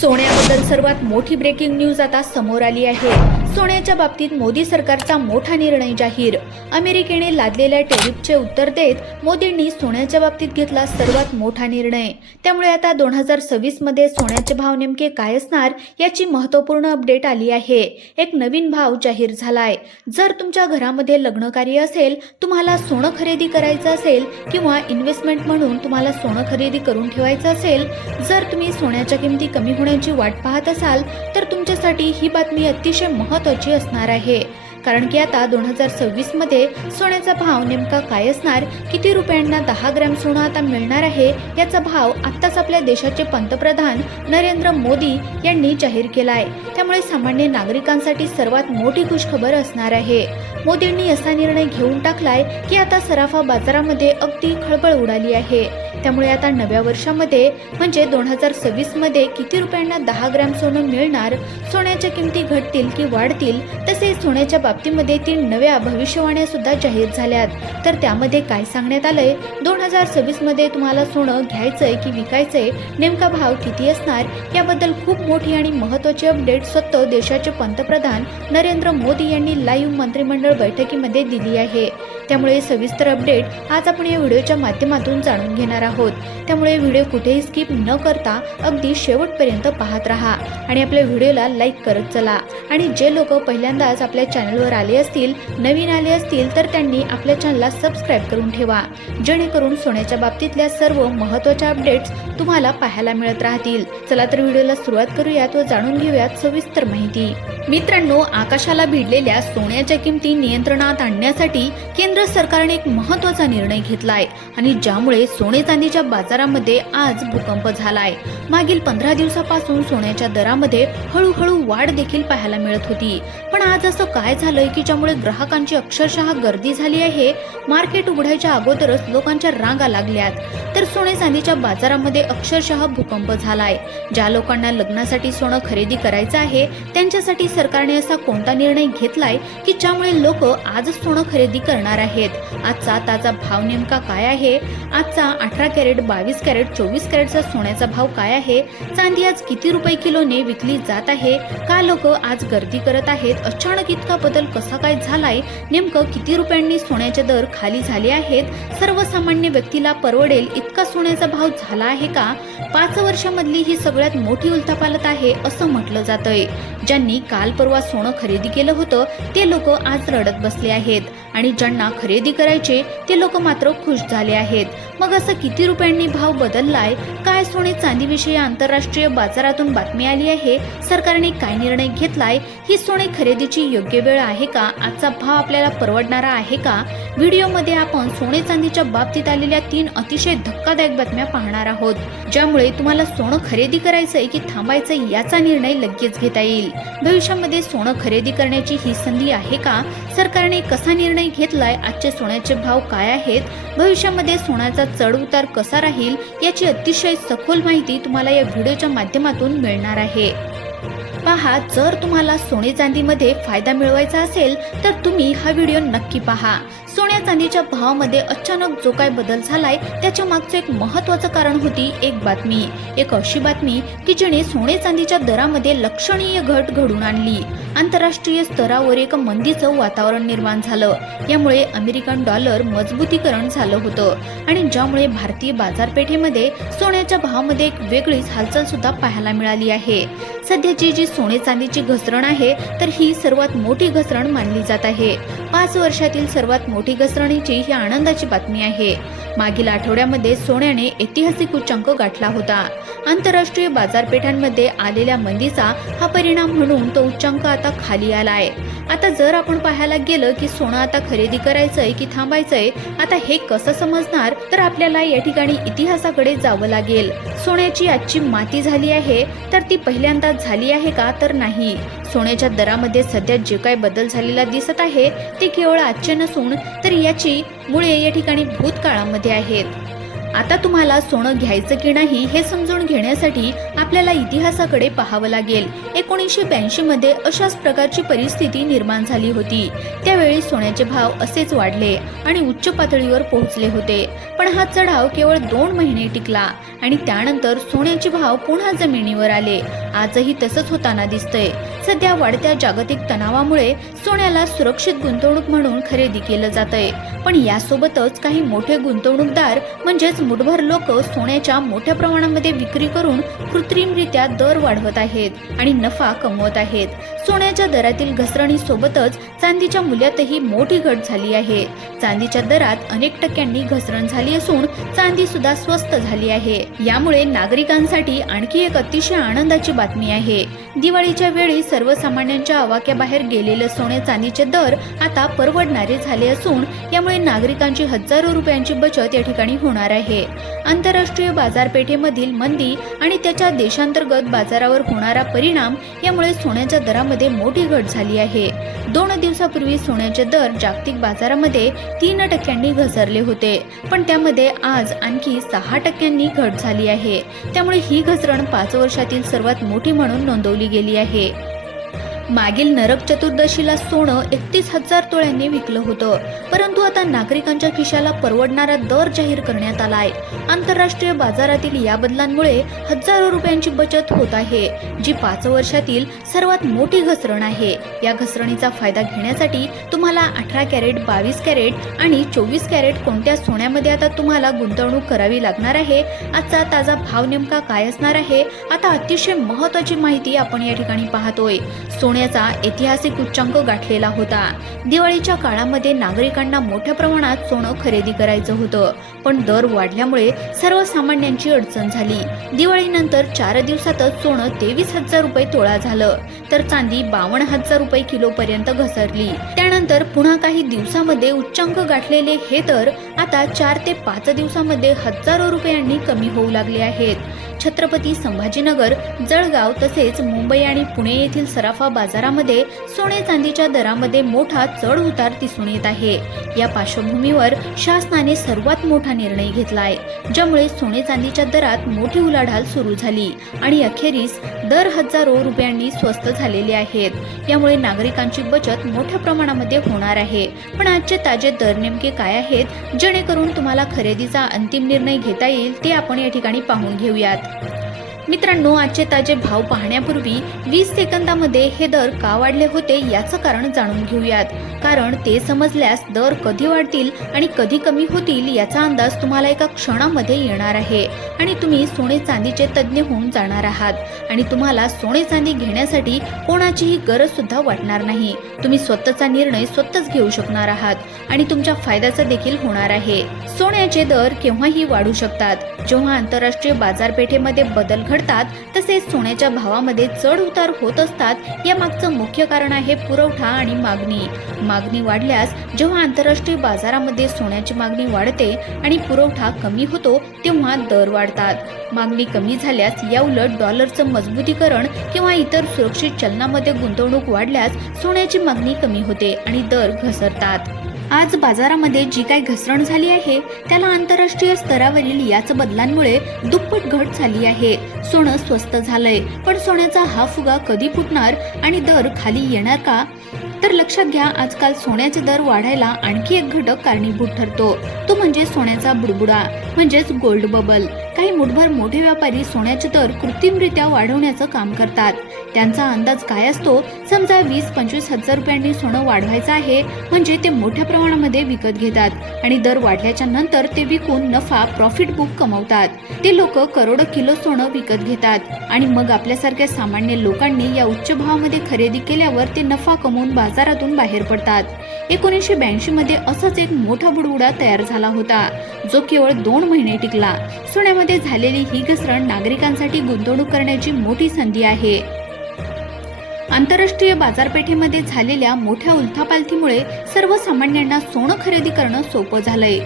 सोन्याबद्दल सर्वात मोठी breaking news आता समोर आली आहे. सोन्याच्या बाबतीत मोदी सरकारचा मोठा निर्णय जाहीर. अमेरिकेने लादलेल्या टेरिफचे उत्तर देत मोदींनी सोन्याच्या बाबतीत घेतला सर्वात मोठा निर्णय. त्यामुळे आता दोन हजार सव्वीसमध्ये सोन्याचे भाव नेमके काय असणार याची महत्त्वपूर्ण अपडेट आली आहे. एक नवीन भाव जाहीर झालाय. जर तुमच्या घरामध्ये लग्न कार्य असेल तुम्हाला सोनं खरेदी करायचं असेल किंवा इन्व्हेस्टमेंट म्हणून तुम्हाला सोनं खरेदी करून ठेवायचं असेल जर तुम्ही सोन्याच्या किमती कमी होण्याची वाट पाहत असाल तर तुमच्यासाठी ही बातमी अतिशय महत्त्वाची असणार आहे. कारण की आता दोन हजार सव्वीसमध्ये सोन्याचा भाव नेमका काय असणार? किती रुपयांना दहा ग्रॅम सोनं आता मिळणार आहे? याचा भाव आत्ताच आपल्या देशाचे पंतप्रधान नरेंद्र मोदी यांनी जाहीर केला आहे त्यामुळे सामान्य नागरिकांसाठी सर्वात मोठी खुशखबर असणार आहे. मोदींनी असा निर्णय घेऊन टाकलाय की आता सराफा बाजारामध्ये अगदी खळबळ उडाली आहे. त्यामुळे आता नव्या वर्षामध्ये म्हणजे दोन हजार सव्वीसमध्ये किती रुपयांना दहा ग्रॅम सोनं मिळणार? सोन्याच्या किमती घटतील की वाढतील? तसेच सोन्याच्या बाबतीमध्ये तीन नव्या भविष्यवाण्या सुद्धा जाहीर झाल्यात. तर त्यामध्ये काय सांगण्यात आलंय? दोन हजार सव्वीसमध्ये तुम्हाला सोनं घ्यायचंय की विकायचंय? नेमका भाव किती असणार? याबद्दल खूप मोठी आणि महत्वाची अपडेट स्वतः देशाचे पंतप्रधान नरेंद्र मोदी यांनी लाईव्ह मंत्रिमंडळ बैठकीमध्ये दिली आहे. त्यामुळे सविस्तर अपडेट आज आपण या व्हिडिओच्या माध्यमातून जाणून घेणार आहोत. त्यामुळे व्हिडिओ कुठेही स्किप न करता अगदी शेवटपर्यंत पाहत राहा आणि आपल्या व्हिडिओला लाईक करत चला. आणि जे लोक पहिल्यांदाच आपल्या चॅनलवर आले असतील नवीन आले असतील तर त्यांनी आपल्या चॅनलला सबस्क्राईब करून ठेवा. जेणेकरून सोन्याच्या बाबतीतल्या सर्व महत्त्वाच्या अपडेट्स तुम्हाला पाहायला मिळत राहतील. चला तर व्हिडिओला सुरुवात करूयात व जाणून घेऊयात सविस्तर माहिती. मित्रांनो आकाशाला भिडलेल्या सोन्याच्या किमती नियंत्रणात आणण्यासाठी केंद्र सरकारने एक महत्त्वाचा निर्णय घेतलाय आणि ज्यामुळे सोने चांदीच्या बाजारामध्ये आज भूकंप झालाय. मागील पंधरा दिवसापासून सोन्याच्या दरामध्ये हळूहळू वाढ देखील पाहायला मिळत होती. पण आज असं काय झालंय की ज्यामुळे ग्राहकांची अक्षरशः गर्दी झाली आहे मार्केट उघडायच्या अगोदरच लोकांच्या रांगा लागल्यात. तर सोने चांदीच्या बाजारामध्ये अक्षरशः भूकंप झालाय. ज्या लोकांना लग्नासाठी सोनं खरेदी करायचं आहे त्यांच्यासाठी सरकारने असा कोणता निर्णय घेतलाय की ज्यामुळे लोक आजच सोनं खरेदी करणार आहेत? आहेत. आजचा ताजा भाव नेमका काय आहे? आजचा अठरा कॅरेट बावीस कॅरेट चोवीस कॅरेटचा सोन्याचा भाव काय आहे? चांदी आज किती रुपये किलोने विकली जात आहे? का लोक आज गर्दी करत आहेत? अचानक इतका बदल कसा काय झालाय? नेमकं किती रुपयांनी सोन्याचे दर खाली झाले आहेत? सर्वसामान्य व्यक्तीला परवडेल इतका सोन्याचा भाव झाला आहे का? पाच वर्षामधली ही सगळ्यात मोठी उलथापालत आहे असं म्हटलं जातंय. ज्यांनी काल परवा सोनं खरेदी केलं होतं ते लोक आज रडत बसले आहेत. आणि ज्यांना खरेदी करायचे ते लोक मात्र खुश झाले आहेत. मग असं किती रुपयांनी भाव बदललाय? काय सोने चांदीविषयी आंतरराष्ट्रीय बाजारातून बातमी आली आहे? सरकारने काय निर्णय घेतलाय? ही सोने खरेदीची योग्य वेळ आहे का? आजचा भाव आपल्याला परवडणारा आहे का? व्हिडिओमध्ये आपण सोने चांदीच्या बाबतीत आलेल्या तीन अतिशय धक्कादायक बातम्या पाहणार आहोत. ज्यामुळे तुम्हाला सोनं खरेदी करायचंय की थांबायचं याचा निर्णय लगेच घेता येईल. भविष्यामध्ये सोनं खरेदी करण्याची ही संधी आहे का? सरकारने कसा निर्णय घेतलाय? आजचे सोन्याचे भाव काय आहेत? भविष्यामध्ये सोन्याचा चढ उतार कसा राहील? याची अतिशय सखोल माहिती तुम्हाला या व्हिडिओच्या माध्यमातून मिळणार आहे. पहा जर तुम्हाला सोने चांदीमध्ये फायदा मिळवायचा असेल तर तुम्ही हा व्हिडिओ नक्की पहा. सोन्या चांदीच्या भावामध्ये अचानक जो काय बदल झालाय त्याच्या मागचं एक महत्वाचं कारण होती एक बातमी. एक अशी बातमी की जिने सोने चांदीच्या दरामध्ये लक्षणीय घट घडून आणली. आंतरराष्ट्रीय स्तरावर एक मंदीचं वातावरण निर्माण झालं. यामुळे अमेरिकन डॉलर मजबूतीकरण झालं होतं. आणि ज्यामुळे भारतीय बाजारपेठेमध्ये सोन्याच्या भावामध्ये एक वेगळीच हालचाल सुद्धा पाहायला मिळाली आहे. सध्याची जी सोने चांदीची घसरण आहे तर ही सर्वात मोठी घसरण मानली जात आहे. पाच वर्षातील सर्वात मोठी घसरणीची ही आनंदाची बातमी आहे. मागील आठवड्यामध्ये सोन्याने ऐतिहासिक उच्चांक गाठला होता. आंतरराष्ट्रीय बाजारपेठांमध्ये आलेल्या मंदीचा हा परिणाम म्हणून तो उच्चांक आता खाली आला आहे. आता जर आपण पाहायला गेलं की सोनं आता खरेदी करायचंय की थांबायचंय आता हे कसं समजणार? तर आपल्याला या ठिकाणी इतिहासाकडे जावं लागेल. सोन्याची आजची माती झाली आहे तर ती पहिल्यांदाच झाली आहे का? तर नाही. सोन्याच्या दरामध्ये सध्या जे काय बदल झालेला दिसत आहे ते केवळ आजचे नसून तर याची मुळे या ठिकाणी भूतकाळामध्ये आहेत. आता तुम्हाला सोनं घ्यायचं की नाही हे समजून घेण्यासाठी आपल्याला इतिहासाकडे पाहावं लागेल. एकोणीसशे ब्याऐंशी मध्ये अशाच प्रकारची परिस्थिती निर्माण झाली होती. त्यावेळी सोन्याचे भाव असेच वाढले आणि उच्च पातळीवर पोहोचले होते. पण हा चढाव केवळ दोन महिने टिकला आणि त्यानंतर सोन्याचे भाव पुन्हा जमिनीवर आले. आजही तसंच होताना दिसतंय. सध्या वाढत्या जागतिक तणावामुळे सोन्याला सुरक्षित गुंतवणूक म्हणून खरेदी केलं जातंय. पण यासोबतच काही मोठे गुंतवणूकदार म्हणजेच मुठभर लोक सोन्याच्या मोठ्या प्रमाणामध्ये विक्री करून कृत्रिमरित्या दर वाढवत आहेत आणि नफा कमवत आहेत. सोन्याच्या दरातील घसरणी सोबतच चांदीच्या मूल्यातही मोठी घट झाली आहे. चांदीच्या दरात अनेक टक्क्यांनी घसरण झाली असून चांदी सुद्धा स्वस्त झाली आहे. यामुळे नागरिकांसाठी आणखी एक अतिशय आनंदाची बातमी आहे. दिवाळीच्या वेळी सर्वसामान्यांच्या आवाक्याबाहेर गेलेले सोने चांदीचे दर आता परवडणारे झाले असून यामुळे नागरिकांची हजारो रुपयांची बचत या ठिकाणी होणार आहे. आंतरराष्ट्रीय बाजारपेठेमधील मंदी आणि त्याच्या देशांतर्गत बाजारावर होणारा परिणाम यामुळे सोन्याच्या दरामध्ये मोठी घट झाली आहे. दोन दिवसापूर्वी सोन्याचे दर जागतिक बाजारामध्ये तीन टक्क्यांनी घसरले होते पण त्यामध्ये आज आणखी सहा टक्क्यांनी घट झाली आहे. त्यामुळे ही घसरण पाच वर्षातील सर्वात मोठी म्हणून नोंदवली गेली आहे. मागील नरक चतुर्दशीला सोनं एकतीस हजार तोळ्यांनी विकलं होतं. परंतु आता नागरिकांच्या खिशाला परवडणारा दर जाहीर करण्यात आलाय. आंतरराष्ट्रीय बाजारातील या बदलांमुळे हजारो रुपयांची बचत होत आहे जी पाच वर्षातील सर्वात मोठी घसरण आहे. या घसरणीचा फायदा घेण्यासाठी तुम्हाला अठरा कॅरेट बावीस कॅरेट आणि चोवीस कॅरेट कोणत्या सोन्यामध्ये आता तुम्हाला गुंतवणूक करावी लागणार आहे आजचा ताजा भाव नेमका काय असणार आहे आता अतिशय महत्वाची माहिती आपण या ठिकाणी पाहतोय. सोन्याचा ऐतिहासिक उच्चांक गाठलेला होता. दिवाळीच्या काळामध्ये नागरिकांना मोठ्या प्रमाणात सोनं खरेदी करायचं होतं. पण दर वाढल्यामुळे सर्वसामान्यांची अडचण झाली. दिवाळीनंतर चार दिवसातच सोनं तेवीस हजार रुपये तोळा झालं. तर चांदी बावन्न हजार रुपये किलो पर्यंत घसरली. त्यानंतर पुन्हा काही दिवसामध्ये उच्चांक गाठलेले हे तर आता चार ते पाच दिवसामध्ये हजारो रुपयांनी कमी होऊ लागले आहेत. छत्रपती संभाजीनगर जळगाव तसेच मुंबई आणि पुणे येथील सराफा बाजारामध्ये सोने चांदीच्या दरामध्ये मोठा चढ उतार दिसून येत आहे. या पार्श्वभूमीवर शासनाने सर्वात मोठा निर्णय घेतलाय ज्यामुळे सोने चांदीच्या दरात मोठी उलाढाल सुरू झाली आणि अखेरीस दर हजारो रुपयांनी स्वस्त झालेले आहेत. यामुळे नागरिकांची बचत मोठ्या प्रमाणामध्ये होणार आहे. पण आजचे ताजे दर नेमके काय आहेत? जेणेकरून तुम्हाला खरेदीचा अंतिम निर्णय घेता येईल ते आपण या ठिकाणी पाहून घेऊयात. मित्रांनो आजचे ताजे भाव पाहण्यापूर्वी वीस सेकंदामध्ये हे दर का वाढले होते याचं कारण जाणून घेऊयात. कारण ते समजल्यास दर कधी वाढतील आणि कधी कमी होतील याचा अंदाज तुम्हाला एका क्षणामध्ये येणार आहे. आणि तुम्ही सोने चांदीचे तज्ज्ञ होऊन जाणार आहात. आणि तुम्हाला सोने चांदी घेण्यासाठी कोणाचीही गरज सुद्धा वाटणार नाही. तुम्ही स्वतःचा निर्णय स्वतःच घेऊ शकणार आहात. आणि तुमच्या फायद्याचा देखील होणार आहे. सोन्याचे दर केव्हाही वाढू शकतात. जेव्हा आंतरराष्ट्रीय बाजारपेठेमध्ये बदल घड घडतात तसेच सोन्याच्या भावामध्ये चढ उतार होत असतात या मागचं मुख्य कारण आहे पुरवठा आणि मागणी. मागणी वाढल्यास जेव्हा आंतरराष्ट्रीय बाजारामध्ये सोन्याची मागणी वाढते आणि पुरवठा कमी होतो तेव्हा दर वाढतात. मागणी कमी झाल्यास या उलट डॉलरचं मजबूतीकरण किंवा इतर सुरक्षित चलनामध्ये गुंतवणूक वाढल्यास सोन्याची मागणी कमी होते आणि दर घसरतात. आज बाजारामध्ये जी काही घसरण झाली आहे त्याला आंतरराष्ट्रीय स्तरावरील याच बदलांमुळे दुप्पट घट झाली आहे. सोनं स्वस्त झालंय पण सोन्याचा हा फुगा कधी फुटणार आणि दर खाली येणार का? तर लक्षात घ्या आजकाल सोन्याचे दर वाढायला आणखी एक घटक कारणीभूत ठरतो. तो म्हणजे सोन्याचा बुडबुडा म्हणजेच गोल्ड बबल. काही मुठभर मोठे व्यापारी सोन्याचे दर कृत्रिमरित्या वाढवण्याचं काम करतात. त्यांचा अंदाज काय असतो? समजा वीस पंचवीस हजार रुपयांनी सोनं वाढवायचं आहे म्हणजे ते मोठ्या प्रमाणामध्ये विकत घेतात आणि दर वाढल्याच्या नंतर ते विकून नफा प्रॉफिट बुक कमवतात. ते लोक करोडो किलो सोनं विकत घेतात आणि मग आपल्यासारख्या सामान्य लोकांनी या उच्च भावामध्ये खरेदी केल्यावर ते नफा कमवून बाजारातून बाहेर पडतात. एकोणीसशे ब्याऐंशी मध्ये असाच एक मोठा बुडबुडा तयार झाला होता. जो केवळ दोन महिने टिकला. सोन्यामध्ये झालेली ही घसरण नागरिकांसाठी गुंतवणूक करण्याची मोठी संधी आहे. आंतरराष्ट्रीय बाजारपेठेमध्ये झालेल्या मोठ्या उलथापालथीमुळे सर्वसामान्यांना सोनं खरेदी करणं सोपं झालंय.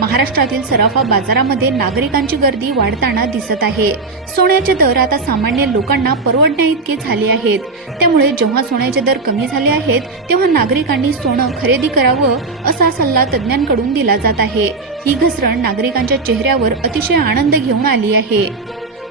महाराष्ट्रातील सराफा बाजारामध्ये नागरिकांची गर्दी वाढताना दिसत आहे. सोन्याचे दर आता सामान्य लोकांना परवडण्या इतके झाले आहेत. त्यामुळे जेव्हा सोन्याचे दर कमी झाले आहेत तेव्हा नागरिकांनी सोनं खरेदी करावं असा सल्ला तज्ज्ञांकडून दिला जात आहे. ही घसरण नागरिकांच्या चेहऱ्यावर अतिशय आनंद घेऊन आली आहे.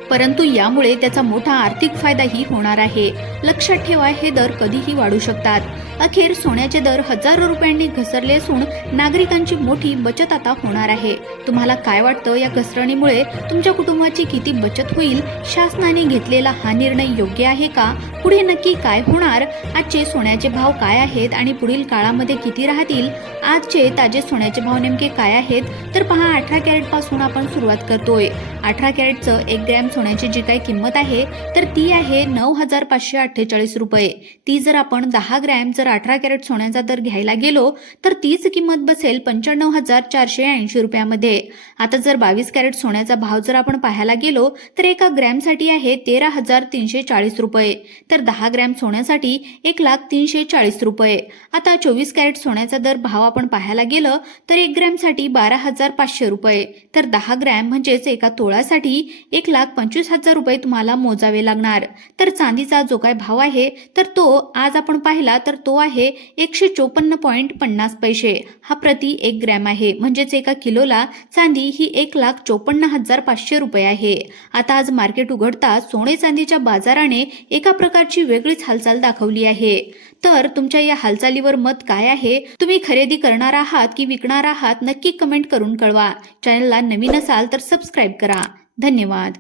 परंतु यामुळे त्याचा मोठा आर्थिक फायदाही होणार आहे. लक्षात ठेवा हे दर कधीही वाढू शकतात. अखेर सोन्याचे दर हजारो रुपयांनी घसरले असून नागरिकांची मोठी बचत आता होणार आहे. तुम्हाला काय वाटतं या घसरणीमुळे तुमच्या कुटुंबाची किती बचत होईल? शासनाने घेतलेला हा निर्णय योग्य आहे का? पुढे नक्की काय होणार? आजचे सोन्याचे भाव काय आहेत आणि पुढील काळामध्ये किती राहतील? आजचे ताजे सोन्याचे भाव नेमके काय आहेत? तर पहा अठरा कॅरेटपासून आपण सुरुवात करतोय. अठरा कॅरेटचं एक ग्रॅम सोन्याची जी काही किंमत आहे तर ती आहे नऊ हजार पाचशे अठ्ठेचाळीस रुपये. ती जर आपण दहा ग्रॅम जर अठरा कॅरेट सोन्याचा दर घ्यायला गेलो तर तीच किंमत बसेल पंच्याण्णव हजार चारशे ऐंशी रुपयामध्ये. आता जर बावीस कॅरेट सोन्याचा भाव जर आपण पाहायला गेलो तर एका ग्रॅमसाठी आहे तेरा हजार तीनशे चाळीस रुपये. तर दहा ग्रॅम सोन्यासाठी एक लाख तीनशे चाळीस रुपये. आता चोवीस कॅरेट सोन्याचा दर भाव आपण पाहायला गेलं तर एक ग्रॅमसाठी बारा हजार पाचशे रुपये. तर दहा ग्रॅम म्हणजेच एका तोळासाठी एक लाख पंचवीस हजार रुपये तुम्हाला मोजावे लागणार. तर चांदीचा जो काय भाव आहे तर तो आज आपण पाहिला तर तो आहे एकशे चोपन्न पॉईंट पन्नास पैसे. हा प्रति एक ग्रॅम आहे. म्हणजेच एका किलोला चांदी ही एक लाख चोपन्न हजार पाचशे रुपये आहे. आता आज मार्केट उघडता सोने चांदीच्या बाजाराने एका प्रकारची वेगळीच हालचाल दाखवली आहे. तर तुमच्या या हालचालीवर मत काय आहे? तुम्ही खरेदी करणार आहात की विकणार आहात? नक्की कमेंट करून कळवा. चॅनलला नवीन असाल तर सबस्क्राईब करा. धन्यवाद.